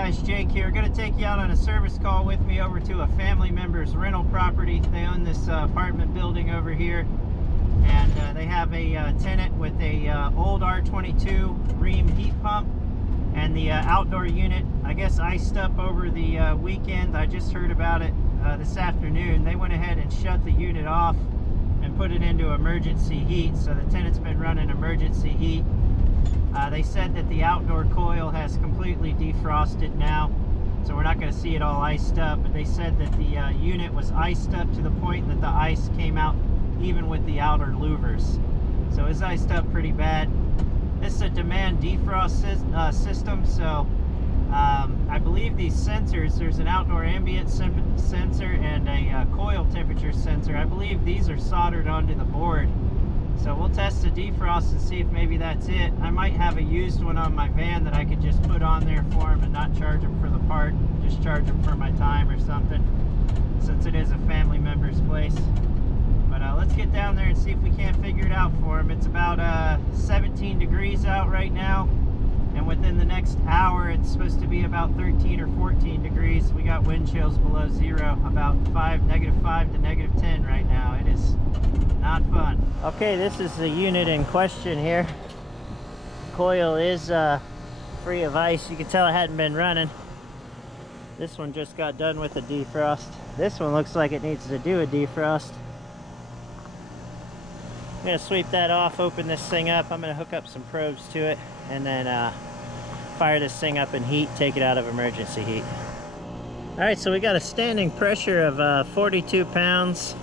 guys, Jake here. Going to take you out on a service call with me over to a family member's rental property. They own this apartment building over here, and they have a tenant with a old R22 Rheem heat pump, and the outdoor unit, I guess, iced up over the weekend. I just heard about it this afternoon. They went ahead and shut the unit off and put it into emergency heat, so the tenant's been running emergency heat. They said that the outdoor coil has completely defrosted now, so we're not going to see it all iced up, but they said that the unit was iced up to the point that the ice came out even with the outer louvers. So it's iced up pretty bad. This is a Demand Defrost system, so I believe these sensors, there's an outdoor ambient sensor and a coil temperature sensor. I believe these are soldered onto the board. So we'll test the defrost and see if maybe that's it. I might have a used one on my van that I could just put on there for them and not charge them for the part, just charge them for my time or something, since it is a family member's place. But let's get down there and see if we can't figure it out for them. It's about 17 degrees out right now, and within the next hour it's supposed to be about 13 or 14 degrees. We got wind chills below zero, about -5 to -10 right now. It is not fun. Okay, this is the unit in question here. Coil is free of ice. You can tell it hadn't been running. This one just got done with the defrost. This one looks like it needs to do a defrost. I'm gonna sweep that off, open this thing up. I'm gonna hook up some probes to it and then fire this thing up in heat, take it out of emergency heat. All right, so we got a standing pressure of 42 pounds,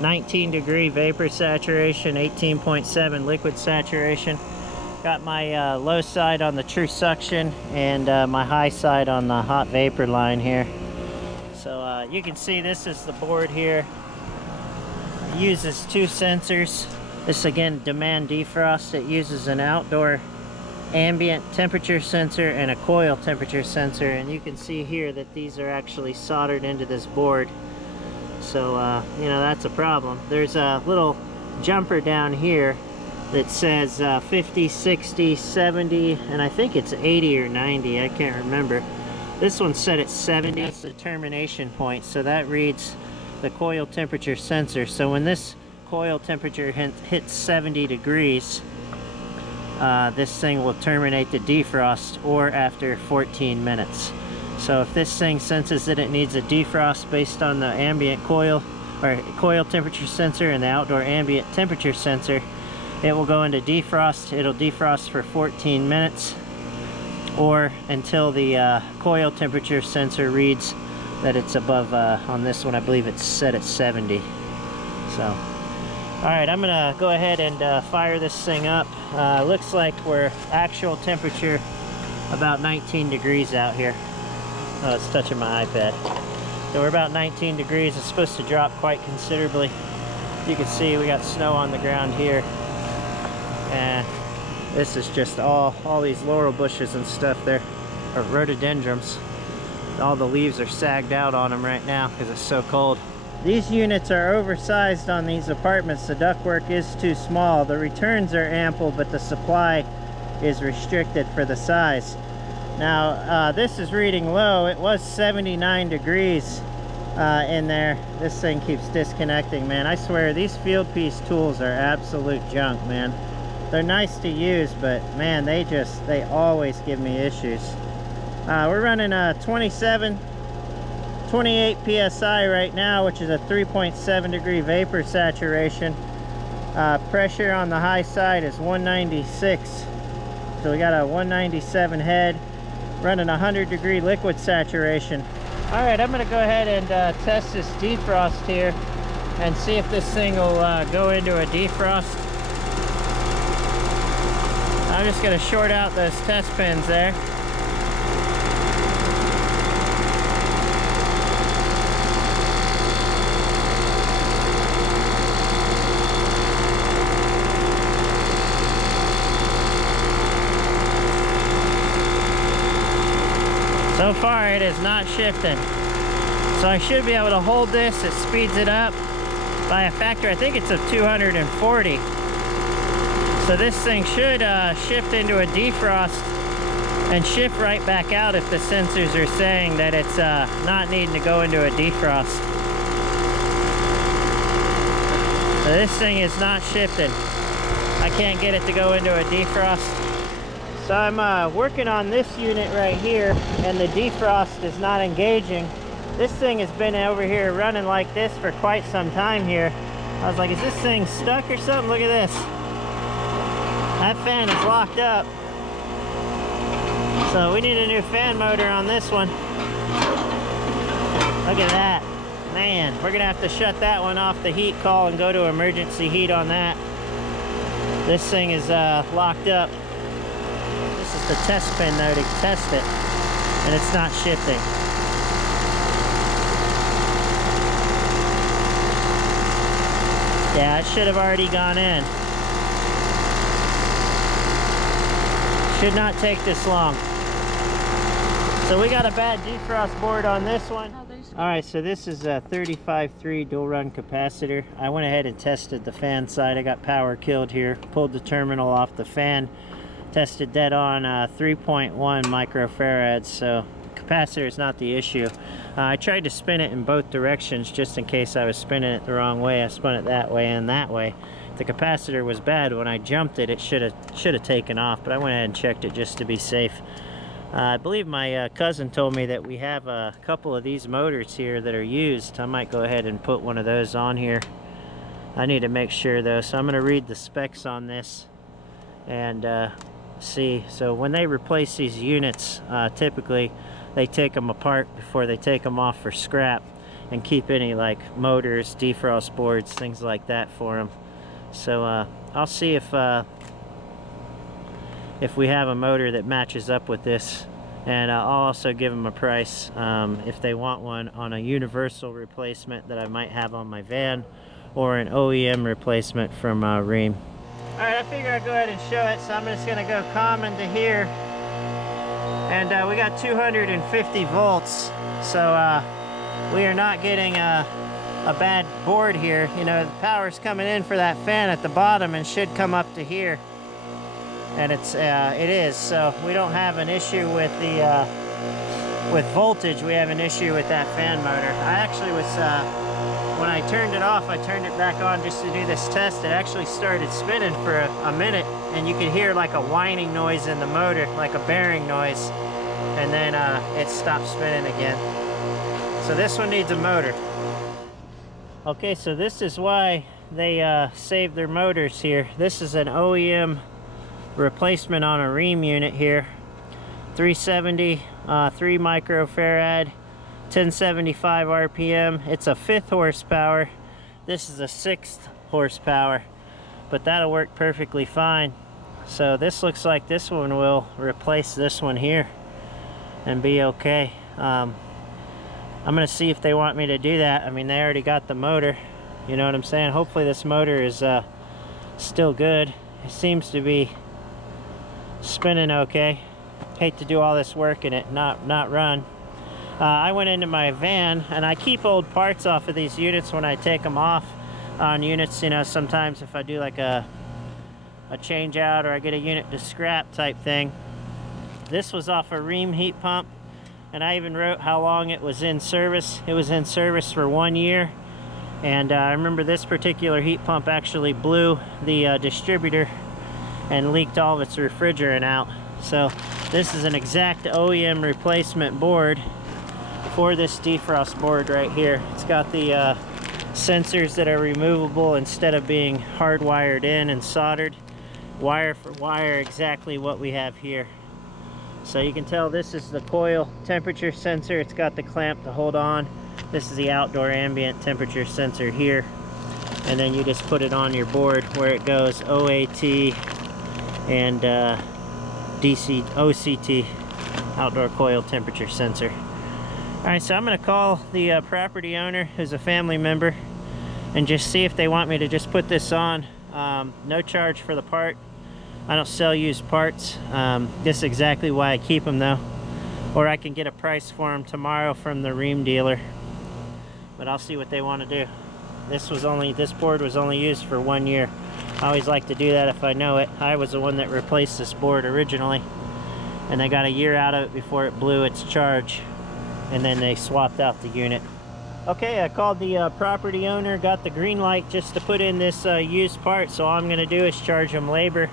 19 degree vapor saturation, 18.7 liquid saturation. Got my low side on the true suction and my high side on the hot vapor line here. So you can see this is the board here. It uses two sensors. This, again, Demand Defrost. It uses an outdoor ambient temperature sensor and a coil temperature sensor, and you can see here that these are actually soldered into this board. So you know, that's a problem. There's a little jumper down here that says 50, 60, 70, and I think it's 80 or 90, I can't remember. This one's set at 70. That's the termination point, so that reads the coil temperature sensor. So when this coil temperature hits 70 degrees, this thing will terminate the defrost, or after 14 minutes. So if this thing senses that it needs a defrost based on the ambient coil or coil temperature sensor and the outdoor ambient temperature sensor, it will go into defrost. It'll defrost for 14 minutes or until the coil temperature sensor reads that it's above, on this one I believe it's set at 70. So alright, I'm gonna go ahead and fire this thing up. Looks like we're actual temperature about 19 degrees out here. Oh, it's touching my iPad. So we're about 19 degrees. It's supposed to drop quite considerably. You can see we got snow on the ground here. And this is just all these laurel bushes and stuff there, or rhododendrons. All the leaves are sagged out on them right now because it's so cold. These units are oversized on these apartments. The ductwork is too small. The returns are ample, but the supply is restricted for the size. Now, this is reading low. It was 79 degrees in there. This thing keeps disconnecting, man. I swear, these field piece tools are absolute junk, man. They're nice to use, but man, they always give me issues. We're running a 28 psi right now, which is a 3.7 degree vapor saturation. Pressure on the high side is 196. So we got a 197 head, running 100 degree liquid saturation. All right, I'm gonna go ahead and test this defrost here and see if this thing will go into a defrost. I'm just gonna short out those test pins there. So far it is not shifting. So I should be able to hold this. It speeds it up by a factor, I think it's of 240. So this thing should shift into a defrost and shift right back out if the sensors are saying that it's not needing to go into a defrost. So this thing is not shifting. I can't get it to go into a defrost. So I'm working on this unit right here, and the defrost is not engaging. This thing has been over here running like this for quite some time here. I was like, is this thing stuck or something? Look at this. That fan is locked up. So we need a new fan motor on this one. Look at that. Man, we're gonna have to shut that one off the heat call and go to emergency heat on that. This thing is locked up. This is the test pin though to test it, and it's not shifting. Yeah, it should have already gone in. Should not take this long. So we got a bad defrost board on this one. Alright, so this is a 35.3 dual run capacitor. I went ahead and tested the fan side. I got power killed here. Pulled the terminal off the fan. Tested that on 3.1 microfarads. So capacitor is not the issue. I tried to spin it in both directions just in case I was spinning it the wrong way. I spun it that way and that way. If the capacitor was bad, when I jumped it, it should have taken off, but I went ahead and checked it just to be safe. I believe my cousin told me that we have a couple of these motors here that are used. I might go ahead and put one of those on here. I need to make sure though, so I'm going to read the specs on this and see. So when they replace these units, typically they take them apart before they take them off for scrap and keep any like motors, defrost boards, things like that for them. So I'll see if we have a motor that matches up with this, and I'll also give them a price if they want one on a universal replacement that I might have on my van, or an OEM replacement from Rheem. Alright, I figure I'd go ahead and show it, so I'm just going to go common to here, and we got 250 volts, so we are not getting a bad board here. You know, the power's coming in for that fan at the bottom and should come up to here. And it is, so we don't have an issue with the with voltage. We have an issue with that fan motor. I actually was when I turned it off, I turned it back on just to do this test. It actually started spinning for a minute, and you could hear like a whining noise in the motor, like a bearing noise, and then it stopped spinning again. So this one needs a motor. Okay, so this is why they save their motors here. This is an OEM replacement on a Rheem unit here. 370, 3 microfarad, 1075 RPM. It's a 5th horsepower. This is a 6th horsepower, but that'll work perfectly fine. So this looks like this one will replace this one here and be okay. I'm gonna see if they want me to do that. I mean, they already got the motor, you know what I'm saying? Hopefully this motor is still good. It seems to be spinning okay. Hate to do all this work and it not run. I went into my van, and I keep old parts off of these units when I take them off on units. You know, sometimes if I do like a change out, or I get a unit to scrap type thing. This was off a Rheem heat pump, and I even wrote how long it was in service. It was in service for 1 year, and I remember this particular heat pump actually blew the distributor and leaked all of its refrigerant out. So this is an exact OEM replacement board for this defrost board right here. It's got the sensors that are removable instead of being hardwired in and soldered. Wire for wire, exactly what we have here. So you can tell this is the coil temperature sensor. It's got the clamp to hold on. This is the outdoor ambient temperature sensor here. And then you just put it on your board where it goes OAT and OCT, outdoor coil temperature sensor. Alright, so I'm going to call the property owner, who's a family member, and just see if they want me to just put this on. No charge for the part. I don't sell used parts. This is exactly why I keep them though. Or I can get a price for them tomorrow from the Rheem dealer. But I'll see what they want to do. This board was only used for 1 year. I always like to do that if I know it. I was the one that replaced this board originally. and they got a year out of it before it blew its charge, and then they swapped out the unit. Okay, I called the property owner, got the green light just to put in this used part, so all I'm going to do is charge them labor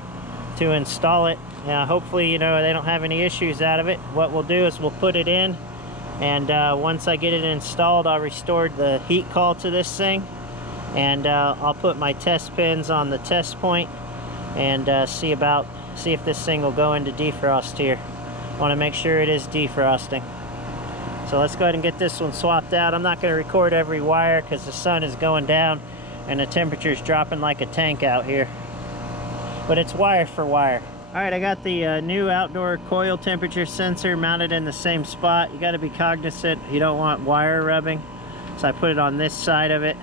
to install it. Hopefully, you know, they don't have any issues out of it. What we'll do is we'll put it in, and once I get it installed, I'll restore the heat call to this thing, and I'll put my test pins on the test point and see if this thing will go into defrost here. I want to make sure it is defrosting. So let's go ahead and get this one swapped out. I'm not going to record every wire because the sun is going down and the temperature is dropping like a tank out here. But it's wire for wire. Alright, I got the new outdoor coil temperature sensor mounted in the same spot. You got to be cognizant you don't want wire rubbing. So I put it on this side of it.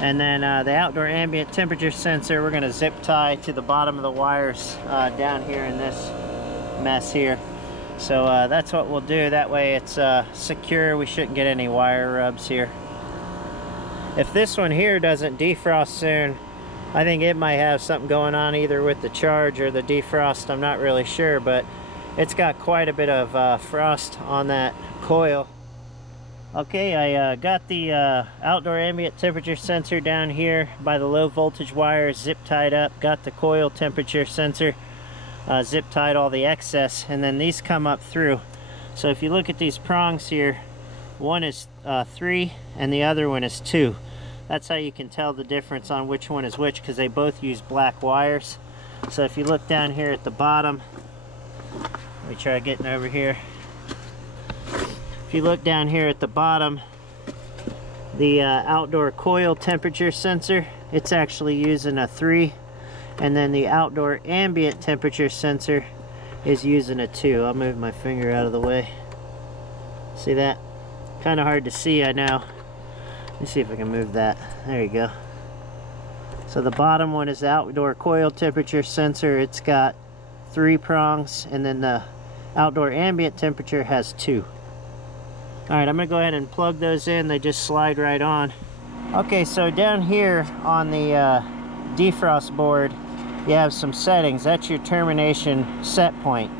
And then the outdoor ambient temperature sensor, we're going to zip tie to the bottom of the wires down here in this mess here. So that's what we'll do. That way it's secure. We shouldn't get any wire rubs here. If this one here doesn't defrost soon, I think it might have something going on either with the charge or the defrost. I'm not really sure, but it's got quite a bit of frost on that coil. Okay, I got the outdoor ambient temperature sensor down here by the low voltage wires zip tied up. Got the coil temperature sensor zip tied all the excess, and then these come up through. So if you look at these prongs here, one is 3 and the other one is 2. That's how you can tell the difference on which one is which, because they both use black wires. So if you look down here at the bottom, let me try getting over here. If you look down here at the bottom, the outdoor coil temperature sensor, it's actually using a 3. And then the outdoor ambient temperature sensor is using a 2. I'll move my finger out of the way. See that? Kind of hard to see, I know. Let me see if I can move that. There you go. So the bottom one is the outdoor coil temperature sensor. It's got 3 prongs, and then the outdoor ambient temperature has 2. Alright, I'm going to go ahead and plug those in. They just slide right on. Okay, so down here on the defrost board, you have some settings. That's your termination set point.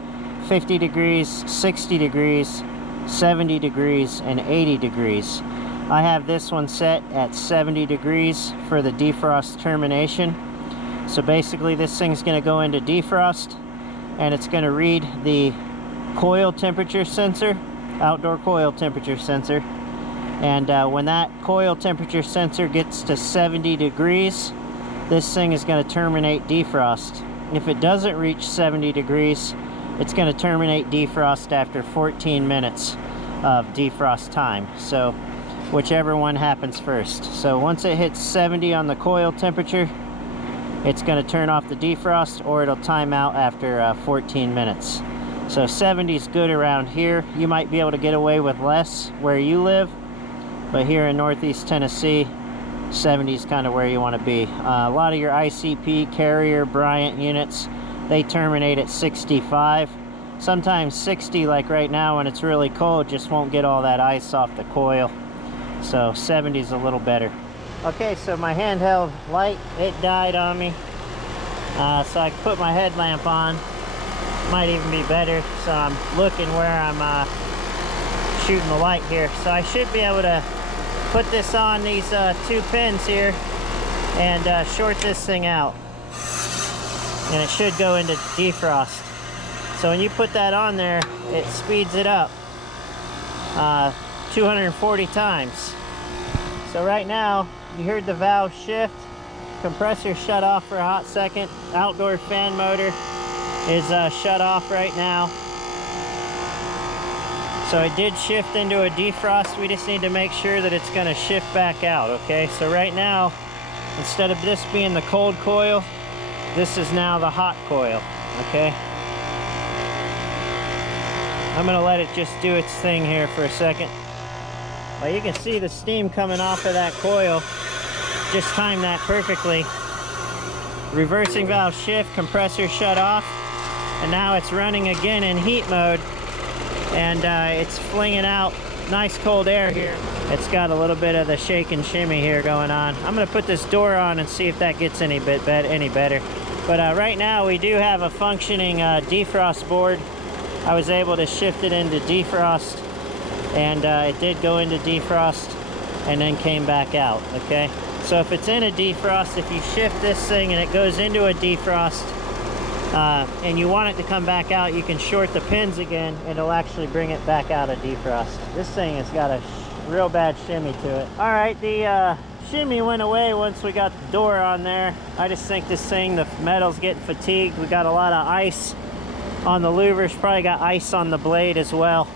50 degrees, 60 degrees, 70 degrees, and 80 degrees. I have this one set at 70 degrees for the defrost termination. So basically this thing's going to go into defrost, and it's going to read the coil temperature sensor, outdoor coil temperature sensor. And when that coil temperature sensor gets to 70 degrees, this thing is going to terminate defrost. If it doesn't reach 70 degrees, it's going to terminate defrost after 14 minutes of defrost time. So whichever one happens first. So once it hits 70 on the coil temperature, it's going to turn off the defrost, or it'll time out after 14 minutes. So 70 is good around here. You might be able to get away with less where you live, but here in Northeast Tennessee, 70 is kind of where you want to be. A lot of your ICP, Carrier, Bryant units, they terminate at 65. Sometimes 60, like right now when it's really cold, just won't get all that ice off the coil. So 70 is a little better. Okay, so my handheld light, it died on me. So I put my headlamp on. Might even be better. So I'm looking where I'm shooting the light here. So I should be able to put this on these 2 pins here and short this thing out, and it should go into defrost. So when you put that on there, it speeds it up 240 times. So right now you heard the valve shift, compressor shut off for a hot second, outdoor fan motor is shut off right now. So it did shift into a defrost. We just need to make sure that it's going to shift back out, okay? So right now, instead of this being the cold coil, this is now the hot coil, okay? I'm going to let it just do its thing here for a second. Well, you can see the steam coming off of that coil. Just timed that perfectly. Reversing valve shift, compressor shut off, and now it's running again in heat mode. And it's flinging out nice cold air here. It's got a little bit of the shake and shimmy here going on. I'm going to put this door on and see if that gets any better. But right now we do have a functioning defrost board. I was able to shift it into defrost, and it did go into defrost and then came back out. Okay, so if it's in a defrost, if you shift this thing and it goes into a defrost and you want it to come back out, you can short the pins again and it'll actually bring it back out of defrost. This thing has got a real bad shimmy to it. All right, the shimmy went away once we got the door on there. I just think this thing, the metal's getting fatigued. We got a lot of ice on the louvers, probably got ice on the blade as well.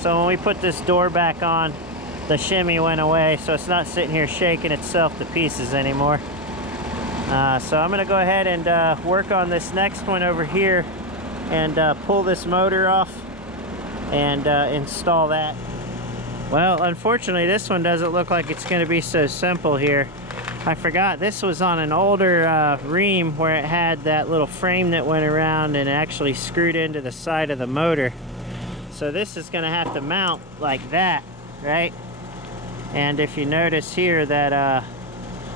So when we put this door back on, the shimmy went away, so it's not sitting here shaking itself to pieces anymore. So I'm gonna go ahead and work on this next one over here and pull this motor off and install that. Well, unfortunately, this one doesn't look like it's gonna be so simple here. I forgot this was on an older Rheem where it had that little frame that went around and actually screwed into the side of the motor. So this is gonna have to mount like that, right? And if you notice here that,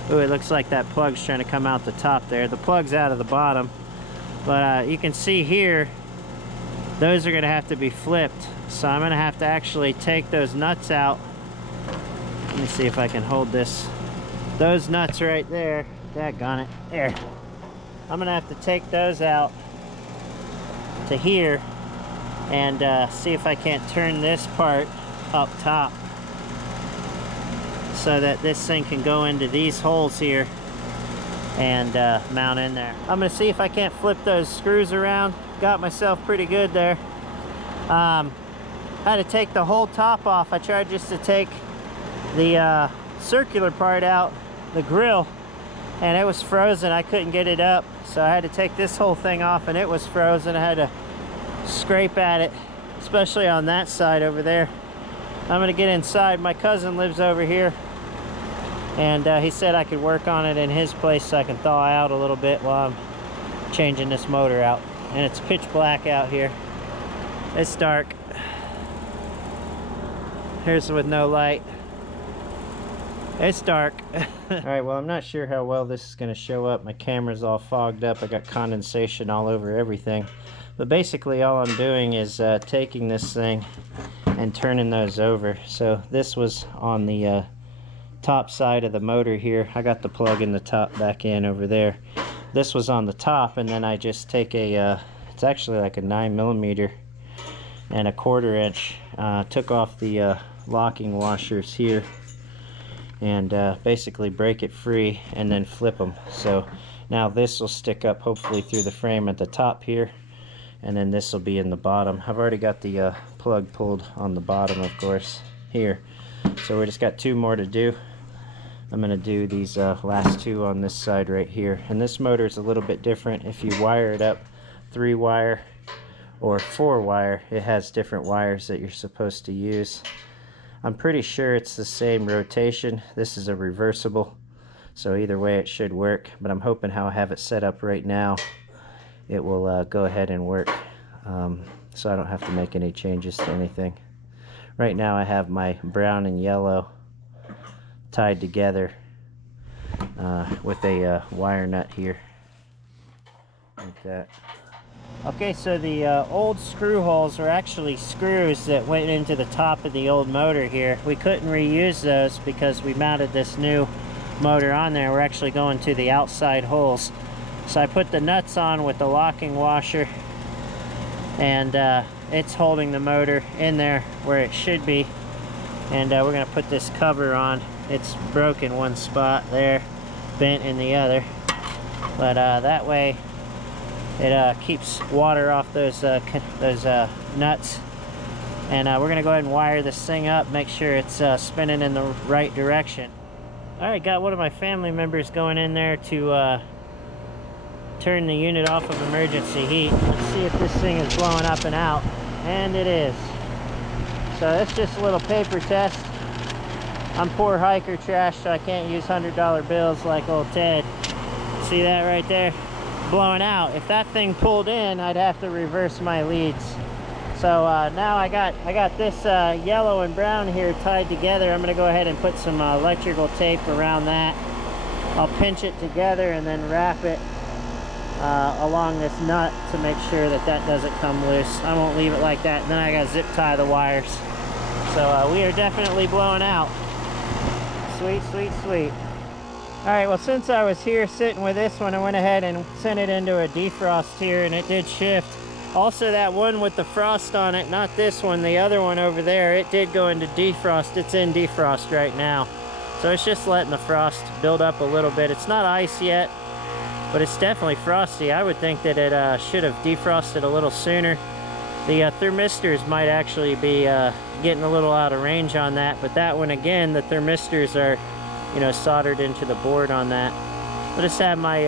oh, it looks like that plug's trying to come out the top there. The plug's out of the bottom. But you can see here, those are gonna have to be flipped. So I'm gonna have to actually take those nuts out. Let me see if I can hold this. Those nuts right there, daggone it, there. I'm gonna have to take those out to here and see if I can't turn this part up top so that this thing can go into these holes here and mount in there. I'm gonna see if I can't flip those screws around. Got myself pretty good there. Had to take the whole top off. I tried just to take the circular part out, the grill, and it was frozen. I couldn't get it up, so I had to take this whole thing off, and it was frozen. I had to scrape at it, especially on that side over there. I'm gonna get inside. My cousin lives over here, and he said I could work on it in his place so I can thaw out a little bit while I'm changing this motor out. And it's pitch black out here. It's dark. Here's with no light. It's dark. All right, well, I'm not sure how well this is gonna show up. My camera's all fogged up. I got condensation all over everything. But basically all I'm doing is taking this thing and turning those over. So this was on the top side of the motor here. I got the plug in the top back in over there. This was on the top, and then I just take a, it's actually like a 9mm and a 1/4 inch. Took off the locking washers here and basically break it free and then flip them. So now this will stick up hopefully through the frame at the top here, and then this will be in the bottom. I've already got the plug pulled on the bottom, of course, here. So we just got 2 more to do. I'm gonna do these last 2 on this side right here. And this motor is a little bit different. If you wire it up 3-wire or 4-wire, it has different wires that you're supposed to use. I'm pretty sure it's the same rotation. This is a reversible, so either way it should work, but I'm hoping how I have it set up right now it will go ahead and work, so I don't have to make any changes to anything. Right now I have my brown and yellow tied together with a wire nut here, like that. Okay, so the old screw holes are actually screws that went into the top of the old motor here. We couldn't reuse those because we mounted this new motor on there. We're actually going to the outside holes. So I put the nuts on with the locking washer, and it's holding the motor in there where it should be. And we're going to put this cover on. It's broken one spot there, bent in the other. But that way it keeps water off those nuts. And we're going to go ahead and wire this thing up, make sure it's spinning in the right direction. Alright, got one of my family members going in there to turn the unit off of emergency heat. Let's see if this thing is blowing up and out. And it is. So it's just a little paper test. I'm poor hiker trash, so I can't use $100 bills like old Ted. See that right there? Blowing out. If that thing pulled in, I'd have to reverse my leads. So now I got this yellow and brown here tied together. I'm going to go ahead and put some electrical tape around that. I'll pinch it together and then wrap it along this nut to make sure that that doesn't come loose. I won't leave it like that, and then I gotta zip tie the wires. So we are definitely blowing out. Sweet, sweet, sweet. All right, well, since I was here sitting with this one, I went ahead and sent it into a defrost here, and it did shift. Also, that one with the frost on it, not this one, the other one over there, it did go into defrost. It's in defrost right now. So it's just letting the frost build up a little bit. It's not ice yet, but it's definitely frosty. I would think that it should have defrosted a little sooner. The thermistors might actually be getting a little out of range on that, but that one, again, the thermistors are, you know, soldered into the board on that. I'll just have my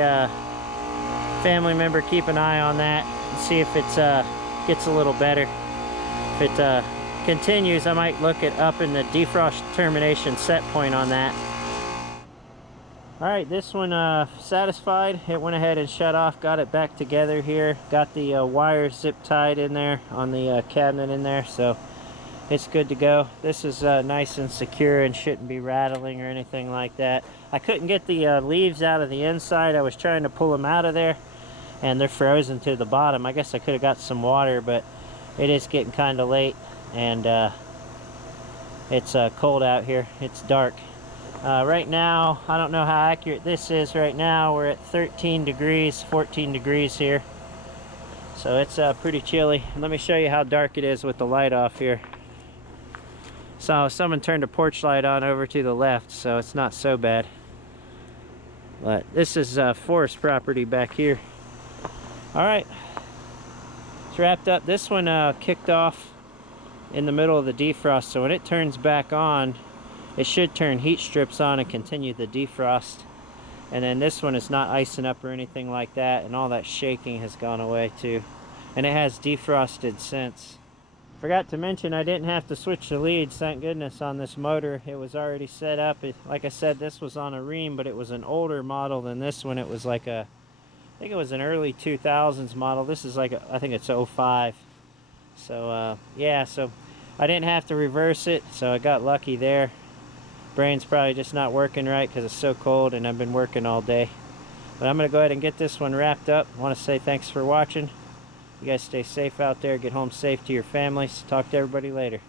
family member keep an eye on that and see if it gets a little better. If it continues, I might look at upping the defrost termination set point on that. All right, this one satisfied. It went ahead and shut off, got it back together here, got the wires zip tied in there on the cabinet in there, so it's good to go. This is nice and secure and shouldn't be rattling or anything like that. I couldn't get the leaves out of the inside. I was trying to pull them out of there, and they're frozen to the bottom. I guess I could have got some water, but it is getting kind of late, and it's cold out here. It's dark. Right now, I don't know how accurate this is. Right now, we're at 13 degrees, 14 degrees here. So it's pretty chilly. Let me show you how dark it is with the light off here. So someone turned a porch light on over to the left, so it's not so bad. But this is forest property back here. All right, it's wrapped up. This one kicked off in the middle of the defrost, so when it turns back on, it should turn heat strips on and continue the defrost. And then this one is not icing up or anything like that, and all that shaking has gone away too. And it has defrosted since. Forgot to mention, I didn't have to switch the leads, thank goodness, on this motor. It was already set up. Like I said, this was on a Rheem, but it was an older model than this one. It was like a, I think it was an early 2000s model. This is like a, I think it's 05. So yeah, so I didn't have to reverse it, so I got lucky there. Brain's probably just not working right because it's so cold and I've been working all day. But I'm going to go ahead and get this one wrapped up. I want to say thanks for watching. You guys stay safe out there. Get home safe to your families. Talk to everybody later.